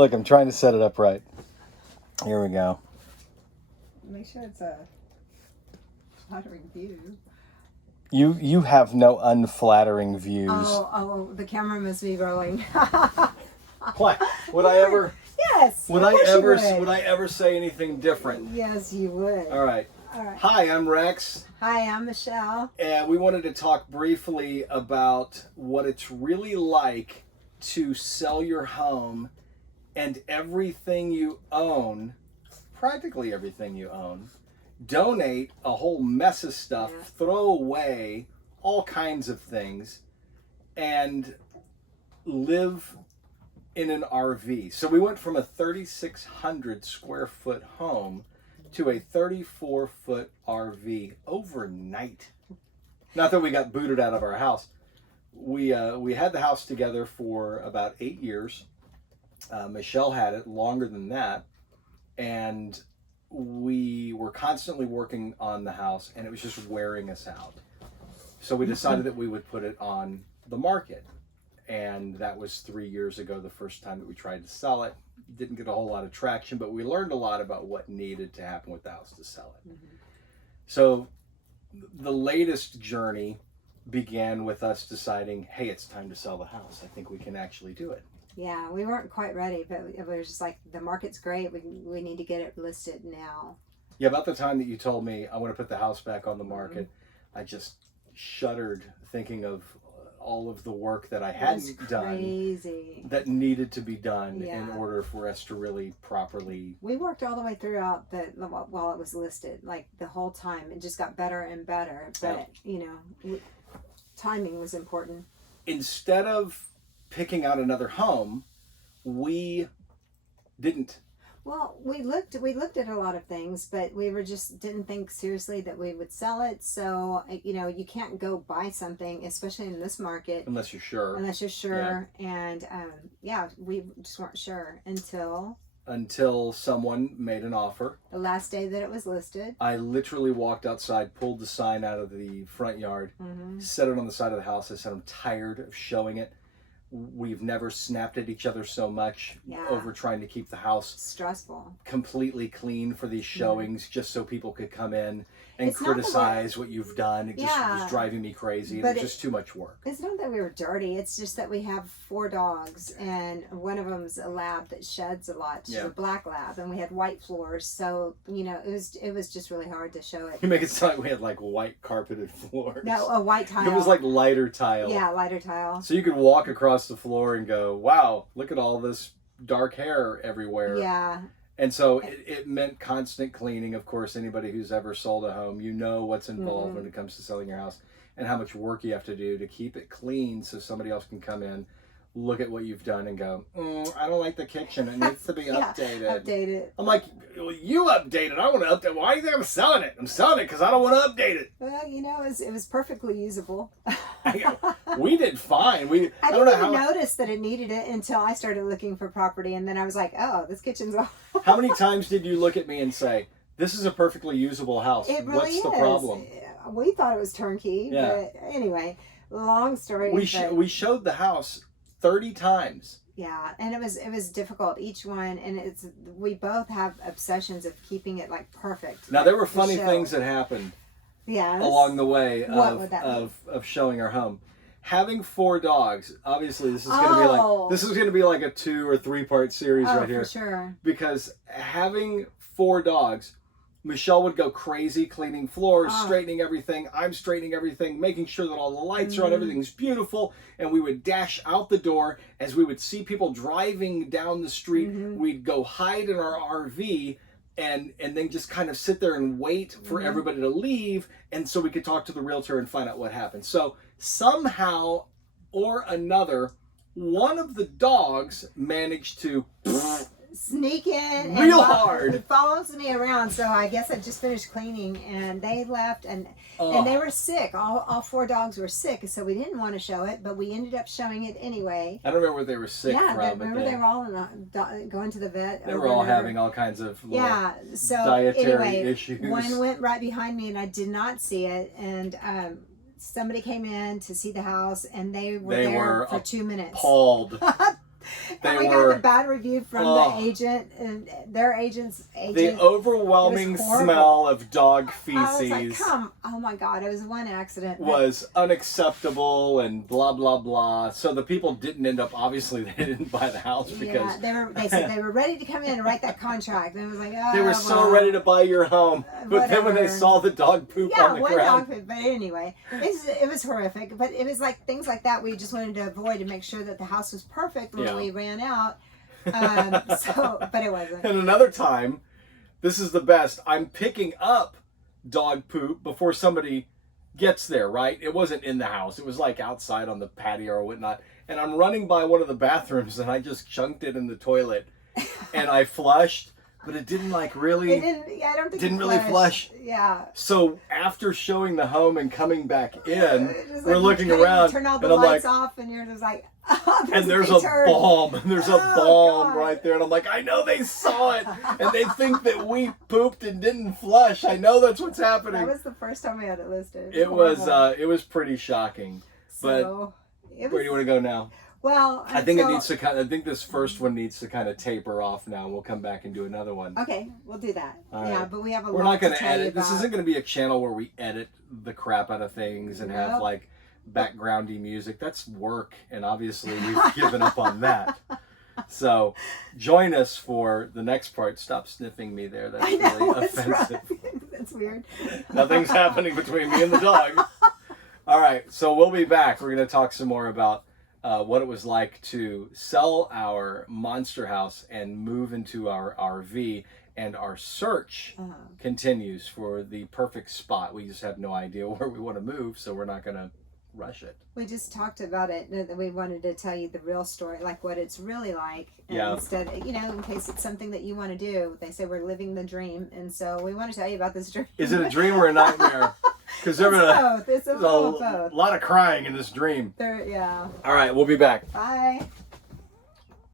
Look, I'm trying to set it up right. Here we go. Make sure it's a flattering view. You have no unflattering views. Oh, the camera must be rolling. What? Would I ever? Yes. Would I ever say anything different? Yes, you would. All right. All right. Hi, I'm Rex. Hi, I'm Michelle. And we wanted to talk briefly about what it's really like to sell your home and everything you own, practically everything you own, donate a whole mess of stuff, throw away all kinds of things, and live in an RV. So we went from a 3,600 square foot home to a 34-foot RV overnight. Not that we got booted out of our house. We had the house together for about 8 years. Michelle had it longer than that, and we were constantly working on the house, and it was just wearing us out. So we decided that we would put it on the market, and that was 3 years ago, the first time that we tried to sell it. Didn't get a whole lot of traction, but we learned a lot about what needed to happen with the house to sell it. Mm-hmm. So the latest journey began with us deciding, hey, it's time to sell the house. I think we can actually do it. Yeah, we weren't quite ready, but it was just like, the market's great. We need to get it listed now. Yeah, about the time that you told me I want to put the house back on the market, I just shuddered thinking of all of the work that I hadn't done that needed to be done in order for us to really properly. We worked all the way throughout while it was listed, like the whole time. It just got better and better. But timing was important. Instead of picking out another home, we didn't. Well, we looked at a lot of things, but we didn't think seriously that we would sell it. So, you can't go buy something, especially in this market, unless you're sure. And we just weren't sure until someone made an offer. The last day that it was listed. I literally walked outside, pulled the sign out of the front yard, set it on the side of the house. I said, I'm tired of showing it. We've never snapped at each other so much over trying to keep the house stressful, completely clean for these showings, just so people could come in and criticize what you've done. It just was driving me crazy. But it was just too much work. It's not that we were dirty. It's just that we have 4 dogs, and one of them's a lab that sheds a lot. She's a black lab, and we had white floors. So it was just really hard to show it. You make it sound like we had like white carpeted floors. No, a white tile. It was like lighter tile. Yeah, lighter tile. So you could walk across the floor and go, wow, look at all this dark hair everywhere. Yeah. And so it meant constant cleaning. Of course, anybody who's ever sold a home, what's involved when it comes to selling your house and how much work you have to do to keep it clean so somebody else can come in, look at what you've done and go, I don't like the kitchen. It needs to be updated. Update it. I'm like, well, you update it. I want to update it. Why do you think I'm selling it? I'm selling it because I don't want to update it. Well, it was perfectly usable. We did fine. I didn't even notice that it needed it until I started looking for property, and then I was like, oh, this kitchen's all... How many times did you look at me and say, this is a perfectly usable house? It really What's the problem? We thought it was turnkey, but anyway, long story. We showed the house 30 times. Yeah, and it was difficult, each one, and we both have obsessions of keeping it like perfect. Now there were funny things that happened along the way of showing our home. Having 4 dogs, obviously this is going to be like a 2 or 3 part series right here. For sure. Because having 4 dogs, Michelle would go crazy cleaning floors, straightening everything. I'm straightening everything, making sure that all the lights are on, everything's beautiful. And we would dash out the door as we would see people driving down the street. We'd go hide in our RV and then just kind of sit there and wait for everybody to leave. And so we could talk to the realtor and find out what happened. So somehow or another, one of the dogs managed to sneak in real hard. It follows me around. So I guess I just finished cleaning, and they left, and they were sick. All 4 dogs were sick, so we didn't want to show it, but we ended up showing it anyway. I don't remember what they were sick from. Remember they were all going to the vet. They were all having all kinds of dietary issues. One went right behind me, and I did not see it, and somebody came in to see the house, and they were there for 2 minutes. Appalled. And we got a bad review from the agent and their agent's agent. The overwhelming smell of dog feces. I was like, oh my God, it was one accident. Was unacceptable and blah, blah, blah. So the people didn't end up, obviously, they didn't buy the house because... They said they were ready to come in and write that contract. And it was like, oh, they were so ready to buy your home. But then when they saw the dog poop on the ground... Yeah, one dog poop. But anyway, it was horrific. But it was like things like that we just wanted to avoid and make sure that the house was perfect when we ran out. But it wasn't. And another time, this is the best, I'm picking up dog poop before somebody gets there, right? It wasn't in the house. It was like outside on the patio or whatnot. And I'm running by one of the bathrooms and I just chunked it in the toilet. And I flushed, but it didn't like really... It didn't, I don't think didn't really flush. Yeah. So after showing the home and coming back in, we're like looking around. Turn all the and I'm lights like, off and you're just like, oh, there's a bomb. And there's a bomb right there. And I'm like, I know they saw it. And they think that we pooped and didn't flush. I know that's what's happening. That was the first time we had it listed. It was pretty shocking. So, but where do you want to go now? Well, I think it needs to I think this first one needs to kind of taper off now. We'll come back and do another one. Okay, we'll do that. All yeah, right. but we have a We're lot not going to to tell you edit. This about. isn't going to be a channel where we edit the crap out of things and have like backgroundy music. That's work, and obviously we've given up on that. So join us for the next part. Stop sniffing me there. That's really offensive. That's weird. Nothing's happening between me and the dog. All right, so we'll be back. We're going to talk some more about what it was like to sell our monster house and move into our RV, and our search continues for the perfect spot. We just have no idea where we want to move, so we're not going to rush it. We just talked about it, that we wanted to tell you the real story, like what it's really like. And instead, in case it's something that you want to do. They say we're living the dream, and so we want to tell you about this dream. Is it a dream or a nightmare? Because there's a lot of crying in this dream. Yeah. All right, we'll be back. Bye.